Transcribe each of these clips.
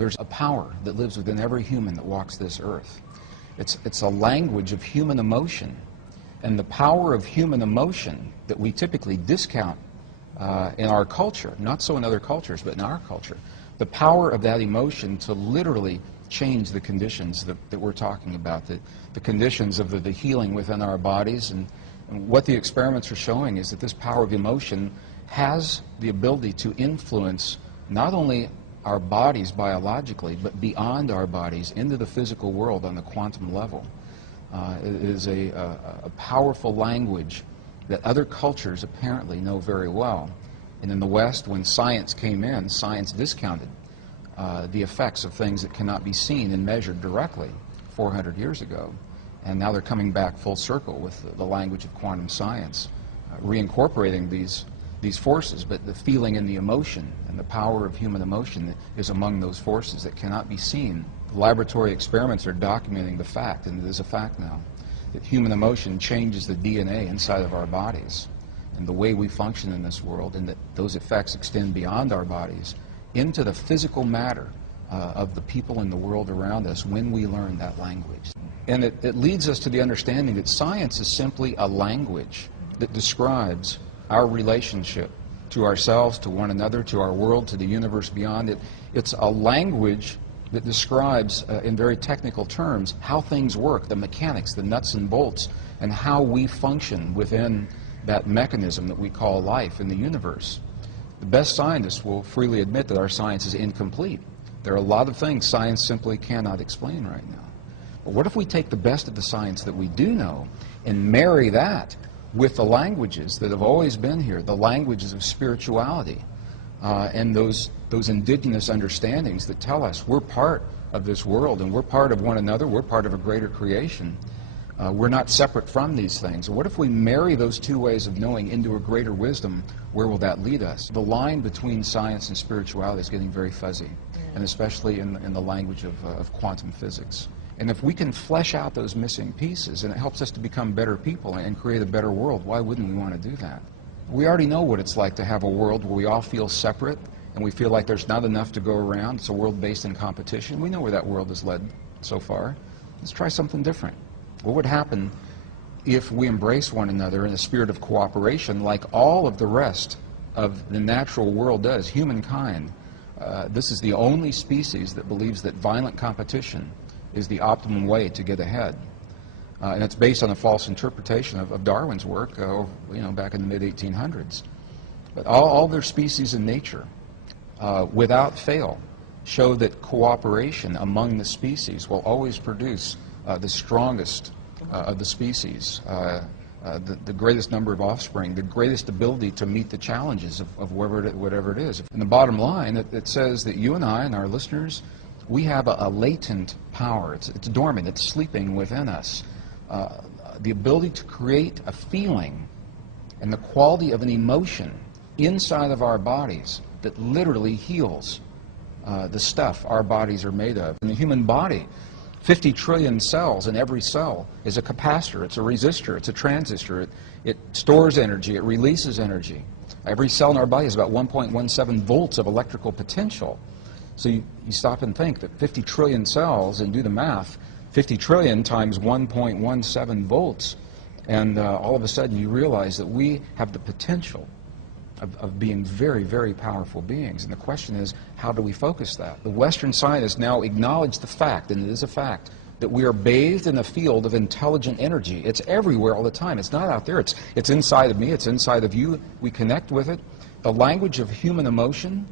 There's a power that lives within every human that walks this earth. It's a language of human emotion. And the power of human emotion that we typically discount in our culture, not so in other cultures, but in our culture, the power of that emotion to literally change the conditions that we're talking about, the conditions of the healing within our bodies. And what the experiments are showing is that this power of emotion has the ability to influence not only our bodies biologically, but beyond our bodies into the physical world on the quantum level. It is a powerful language that other cultures apparently know very well. And in the West, when science came in, science discounted the effects of things that cannot be seen and measured directly 400 years ago. And now they're coming back full circle with the language of quantum science, reincorporating these forces, but the feeling and the emotion and the power of human emotion is among those forces that cannot be seen. Laboratory experiments are documenting the fact, and it is a fact now, that human emotion changes the DNA inside of our bodies and the way we function in this world, and that those effects extend beyond our bodies into the physical matter of the people in the world around us when we learn that language. And it leads us to the understanding that science is simply a language that describes our relationship to ourselves, to one another, to our world, to the universe beyond it. It's a language that describes, in very technical terms, how things work, the mechanics, the nuts and bolts, and how we function within that mechanism that we call life in the universe. The best scientists will freely admit that our science is incomplete. There are a lot of things science simply cannot explain right now. But what if we take the best of the science that we do know and marry that with the languages that have always been here, the languages of spirituality, and those indigenous understandings that tell us we're part of this world and we're part of one another, we're part of a greater creation. We're not separate from these things. What if we marry those two ways of knowing into a greater wisdom? Where will that lead us? The line between science and spirituality is getting very fuzzy, and especially in the language of quantum physics. And if we can flesh out those missing pieces, and it helps us to become better people and create a better world, why wouldn't we want to do that? We already know what it's like to have a world where we all feel separate and we feel like there's not enough to go around. It's a world based in competition. We know where that world has led so far. Let's try something different. What would happen if we embrace one another in a spirit of cooperation like all of the rest of the natural world does, humankind? This is the only species that believes that violent competition is the optimum way to get ahead. And it's based on a false interpretation of Darwin's work back in the mid-1800s. But all their species in nature, without fail, show that cooperation among the species will always produce the strongest of the species, the greatest number of offspring, the greatest ability to meet the challenges of whatever it is. And the bottom line, it says that you and I and our listeners, we have a latent power. It's dormant. It's sleeping within us. The ability to create a feeling and the quality of an emotion inside of our bodies that literally heals the stuff our bodies are made of. In the human body, 50 trillion cells in every cell is a capacitor, it's a resistor, it's a transistor. It stores energy, it releases energy. Every cell in our body has about 1.17 volts of electrical potential. So you stop and think that 50 trillion cells, and do the math, 50 trillion times 1.17 volts, and all of a sudden you realize that we have the potential of being very, very powerful beings. And the question is, how do we focus that? The Western scientists now acknowledge the fact, and it is a fact, that we are bathed in a field of intelligent energy. It's everywhere all the time. It's not out there. It's inside of me. It's inside of you. We connect with it. The language of human emotion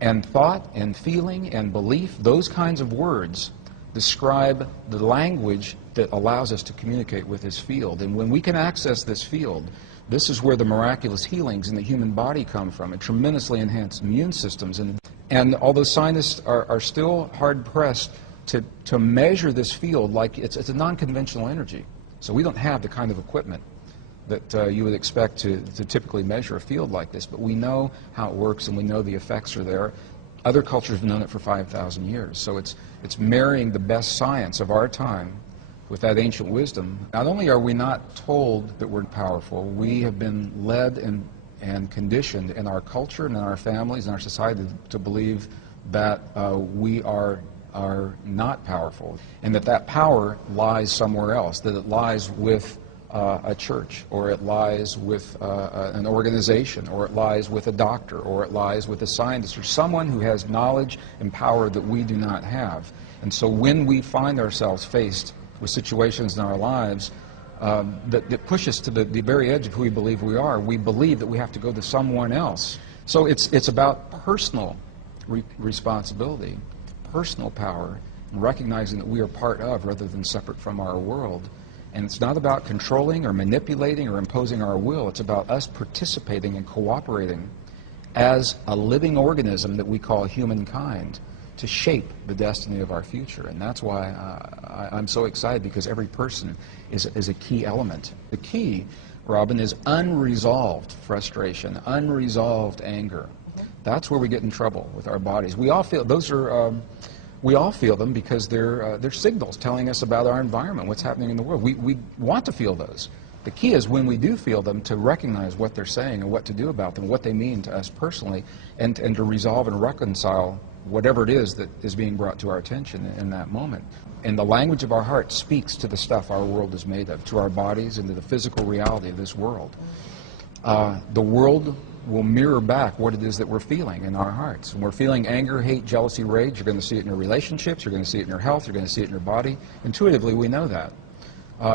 and thought and feeling and belief, those kinds of words describe the language that allows us to communicate with this field. And when we can access this field, this is where the miraculous healings in the human body come from. It tremendously enhanced immune systems. And although scientists are still hard-pressed to measure this field like it's a non-conventional energy. So we don't have the kind of equipment that you would expect to typically measure a field like this. But we know how it works, and we know the effects are there. Other cultures have known it for 5,000 years. So it's marrying the best science of our time with that ancient wisdom. Not only are we not told that we're powerful, we have been led and conditioned in our culture and in our families and our society to believe that we are not powerful, and that power lies somewhere else, that it lies with a church, or it lies with an organization, or it lies with a doctor, or it lies with a scientist, or someone who has knowledge and power that we do not have. And so when we find ourselves faced with situations in our lives that push us to the very edge of who we believe we are, we believe that we have to go to someone else. So it's about personal responsibility, personal power, and recognizing that we are part of rather than separate from our world. And it's not about controlling or manipulating or imposing our will. It's about us participating and cooperating as a living organism that we call humankind to shape the destiny of our future. And that's why I'm so excited, because every person is a key element. The key, Robin, is unresolved frustration, unresolved anger. That's where we get in trouble with our bodies. We all feel those are. We all feel them because they're signals telling us about our environment, what's happening in the world. We want to feel those. The key is when we do feel them to recognize what they're saying and what to do about them, what they mean to us personally, and to resolve and reconcile whatever it is that is being brought to our attention in that moment. And the language of our heart speaks to the stuff our world is made of, to our bodies and to the physical reality of this world. The world will mirror back what it is that we're feeling in our hearts. When we're feeling anger, hate, jealousy, rage, you're going to see it in your relationships, you're going to see it in your health, you're going to see it in your body. Intuitively, we know that.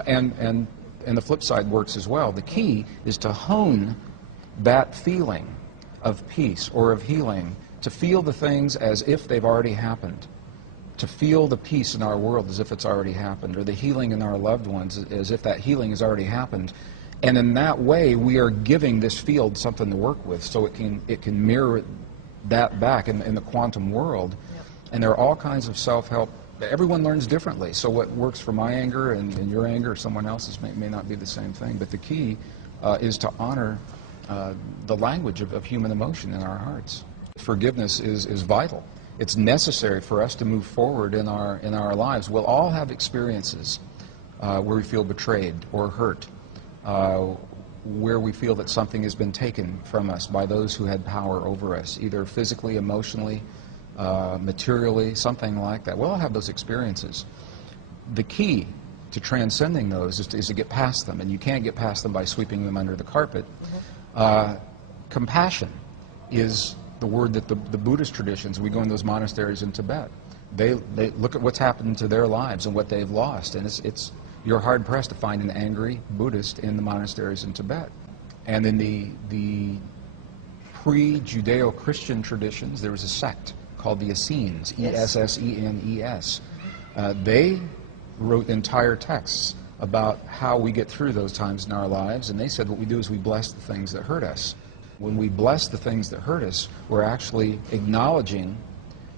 And the flip side works as well. The key is to hone that feeling of peace or of healing, to feel the things as if they've already happened, to feel the peace in our world as if it's already happened, or the healing in our loved ones as if that healing has already happened. And in that way, we are giving this field something to work with, so it can mirror that back in the quantum world. Yep. And there are all kinds of self-help. Everyone learns differently, so what works for my anger and your anger or someone else's may not be the same thing. But the key is to honor the language of human emotion in our hearts. Forgiveness is vital. It's necessary for us to move forward in our lives. We'll all have experiences where we feel betrayed or hurt, where we feel that something has been taken from us by those who had power over us, either physically, emotionally, materially, something like that. We'll all have those experiences. The key to transcending those is to get past them, and you can't get past them by sweeping them under the carpet. Compassion is the word that the Buddhist traditions, we go in those monasteries in Tibet, they look at what's happened to their lives and what they've lost, and you're hard-pressed to find an angry Buddhist in the monasteries in Tibet. And in the pre-Judeo-Christian traditions, there was a sect called the Essenes, E-S-S-E-N-E-S. They wrote entire texts about how we get through those times in our lives, and they said what we do is we bless the things that hurt us. When we bless the things that hurt us, we're actually acknowledging,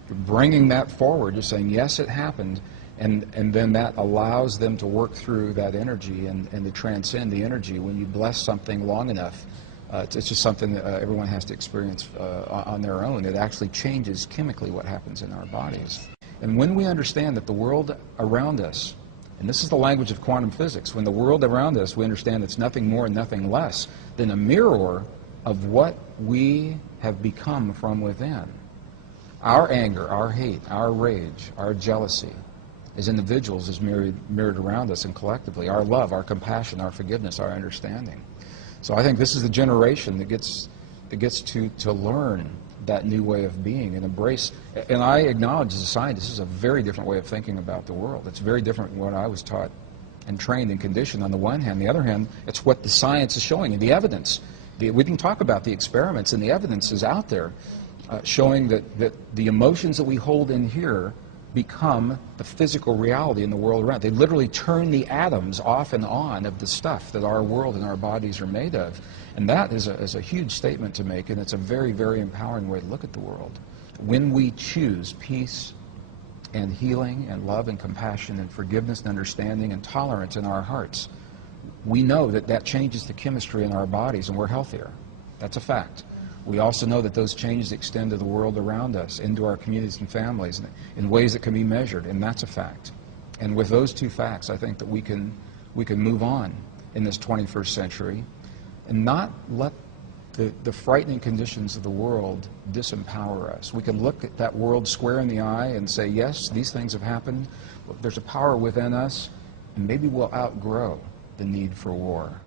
bringing that forward, just saying, yes, it happened, and then that allows them to work through that energy and to transcend the energy. When you bless something long enough, it's just something that everyone has to experience on their own. It actually changes chemically what happens in our bodies. And when we understand that the world around us, and this is the language of quantum physics, when the world around us, we understand it's nothing more and nothing less than a mirror of what we have become from within. Our anger, our hate, our rage, our jealousy, as individuals, is mirrored around us and collectively. Our love, our compassion, our forgiveness, our understanding. So I think this is the generation that gets to learn that new way of being and embrace. And I acknowledge as a scientist, this is a very different way of thinking about the world. It's very different from what I was taught and trained and conditioned on the one hand. On the other hand, it's what the science is showing and the evidence. We can talk about the experiments, and the evidence is out there showing that the emotions that we hold in here become the physical reality in the world around. They literally turn the atoms off and on of the stuff that our world and our bodies are made of. And that is a huge statement to make, and it's a very, very empowering way to look at the world. When we choose peace and healing and love and compassion and forgiveness and understanding and tolerance in our hearts, we know that changes the chemistry in our bodies and we're healthier. That's a fact. We also know that those changes extend to the world around us, into our communities and families, in ways that can be measured, and that's a fact. And with those two facts, I think that we can move on in this 21st century and not let The frightening conditions of the world disempower us. We can look at that world square in the eye and say, yes, these things have happened. There's a power within us, and maybe we'll outgrow the need for war.